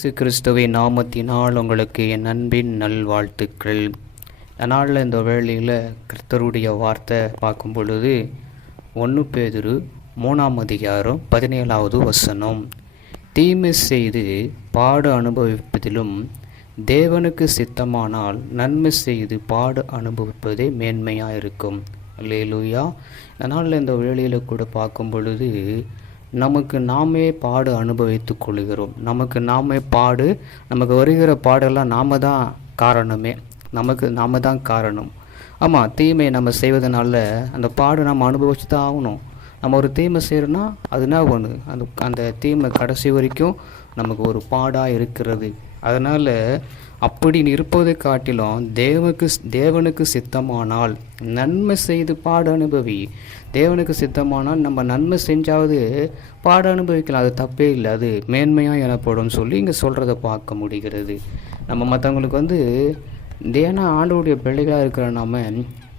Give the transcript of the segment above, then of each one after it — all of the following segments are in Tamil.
இயேசு கிறிஸ்துவின் நாமத்தினால் உங்களுக்கு என் அன்பின் நல்வாழ்த்துக்கள். அதனால் இந்த வேளையில் கர்த்தருடைய வார்த்தை பார்க்கும் பொழுது 1 பேதுரு 3:17 வசனம், தீமை செய்து பாடு அனுபவிப்பதிலும் தேவனுக்கு சித்தமானால் நன்மை செய்து பாடு அனுபவிப்பதே மேன்மையாக இருக்கும். அல்லேலூயா. அதனால் இந்த வேளையில் கூட பார்க்கும் பொழுது நமக்கு நாமே பாடு அனுபவித்து கொள்கிறோம். நமக்கு வருகிற பாடெல்லாம் நாம தான் காரணமே. நாம தான் காரணம். ஆமாம், தீமை நம்ம செய்வதனால அந்த பாடு நம்ம அனுபவிச்சு தான் ஆகணும். நம்ம ஒரு தீமை செய்கிறோன்னா அது என்ன ஒன்று, அந்த தீமை கடைசி வரைக்கும் நமக்கு ஒரு பாடாக இருக்கிறது. அதனால் அப்படி இருப்பதை காட்டிலும் தேவனுக்கு சித்தமானால் நன்மை செய்து பாடு அனுபவி. தேவனுக்கு சித்தமானால் நம்ம நன்மை செஞ்சாவது பாடு அனுபவிக்கலாம், அது தப்பே இல்லை, அது மேன்மையாக எனப்படும் சொல்லி இங்கே சொல்கிறத பார்க்க முடிகிறது. நம்ம மற்றவங்களுக்கு ஏன்னா ஆண்டவருடைய பிள்ளைகளாக இருக்கிற நம்ம,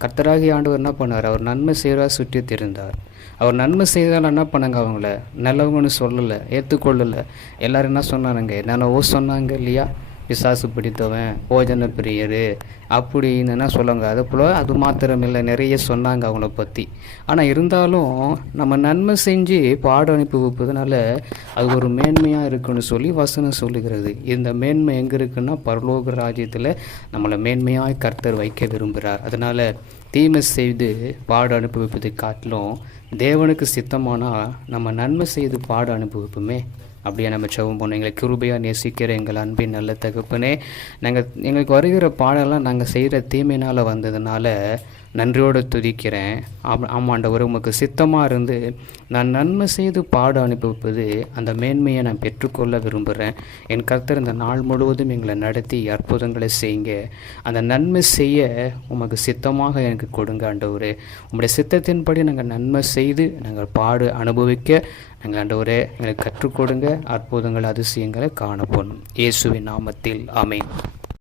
கர்த்தராகி ஆண்டவர் என்ன பண்ணார், அவர் நன்மை செய்கிறார் சுற்றி தெரிந்தார். அவர் நன்மை செய்தால் என்ன பண்ணாங்க, அவங்கள நல்லவங்கன்னு சொல்லலை, ஏற்றுக்கொள்ளலை. எல்லோரும் என்ன சொன்னாங்க, என்னென்னவோ சொன்னாங்க இல்லையா, பிசாசு பிடித்தவன், போஜன பிரியர் அப்படின்னு என்ன சொல்லுவாங்க. அது போல் அது மாத்திரமில்லை, நிறைய சொன்னாங்க அவங்கள பற்றி. ஆனால் இருந்தாலும் நம்ம நன்மை செஞ்சு பாடு அனுப்பி அது ஒரு மேன்மையாக இருக்குன்னு சொல்லி வசனம் சொல்லுகிறது. இந்த மேன்மை எங்கே இருக்குன்னா பரலோக ராஜ்யத்தில் நம்மளை மேன்மையாக கர்த்தர் வைக்க விரும்புகிறார். அதனால் தீமை செய்து பாடு அனுபவிப்பதை காட்டிலும் தேவனுக்கு சித்தமானால் நம்ம நன்மை செய்து பாடு அனுபவிப்போமே. அப்படியே நம்ம செவம் போனோம். எங்களை கிருபையாக நேசிக்கிற எங்கள் அன்பின் நல்ல தகப்பனே, எங்களுக்கு வருகிற பாடெல்லாம் நாங்கள் செய்கிற தீமையினால் வந்ததுனால நன்றியோடு துதிக்கிறேன். ஆமாண்டவர், உமக்கு சித்தமாக இருந்து நான் நன்மை செய்து பாடு அனுப்பி அந்த மேன்மையை நான் பெற்றுக்கொள்ள விரும்புகிறேன். என் கர்த்தர் இந்த நாள் முழுவதும் எங்களை நடத்தி அற்புதங்களை செய்யுங்க. அந்த நன்மை செய்ய உமக்கு சித்தமாக எனக்கு கொடுங்க ஆண்டவரே. உங்களுடைய சித்தத்தின்படி நாங்கள் நன்மை செய்து நாங்கள் பாடு அனுபவிக்க நாங்கள் ஆண்டவரே எங்களுக்கு கற்றுக் கொடுங்க. அற்புதங்கள் அதிசயங்களை காணப்போம். இயேசுவின் நாமத்தில் ஆமென்.